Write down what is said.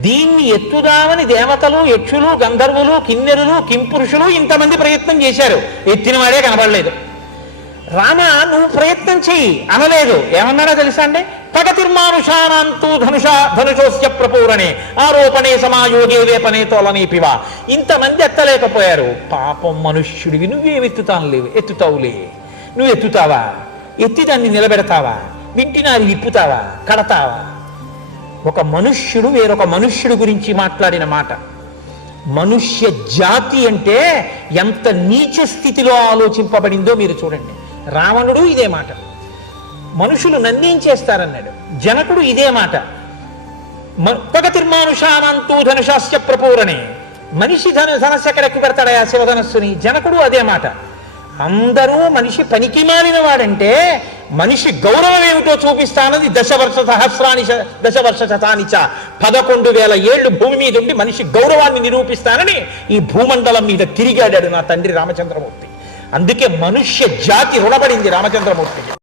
దీన్ని ఎత్తుదామని దేవతలు, యక్షులు, గంధర్వులు, కిన్నెరులు, కింపురుషులు ఇంతమంది ప్రయత్నం చేశారు. ఎత్తిన వాడే కనబడలేదు. రామ నువ్వు ప్రయత్నం చెయ్యి అనలేదు. ఏమన్నాడో తెలుసా అండి? పగతిర్మానుషానంతూ ధనుషోస్య ప్రపూరణే ఆరోపణే సమాయోగే వేపనే తోలనీపివ. ఇంతమంది ఎత్తలేకపోయారు. పాపం మనుష్యుడివి, ఎత్తుతావులే. నువ్వు ఎత్తుతావా? ఎత్తి దాన్ని నిలబెడతావా? వింటినారి విప్పుతావా? కడతావా? ఒక మనుష్యుడు వేరొక మనుష్యుడి గురించి మాట్లాడిన మాట. మనుష్య జాతి అంటే ఎంత నీచ స్థితిలో ఆలోచింపబడిందో మీరు చూడండి. రావణుడు ఇదే మాట. మనుషులు నన్నేం చేస్తారన్నాడు. జనకుడు ఇదే మాట. పగతిర్మానుషానంతూ ధనుషాస్య ప్రపూరణే. మనిషి ధనస్సు ఎక్కడెక్కి పెడతాడా శివధనస్సుని? జనకుడు అదే మాట. అందరూ మనిషి పనికి మాలిన వాడంటే మనిషి గౌరవం ఏమిటో చూపిస్తానది దశవర్ష శతానిచ 11,000 ఏళ్ళు భూమి మీద ఉండి మనిషి గౌరవాన్ని నిరూపిస్తానని ఈ భూమండలం మీద తిరిగాడాడు నా తండ్రి రామచంద్రమూర్తి. అందుకే మనుష్య జాతి రుణపడింది రామచంద్రమూర్తికి.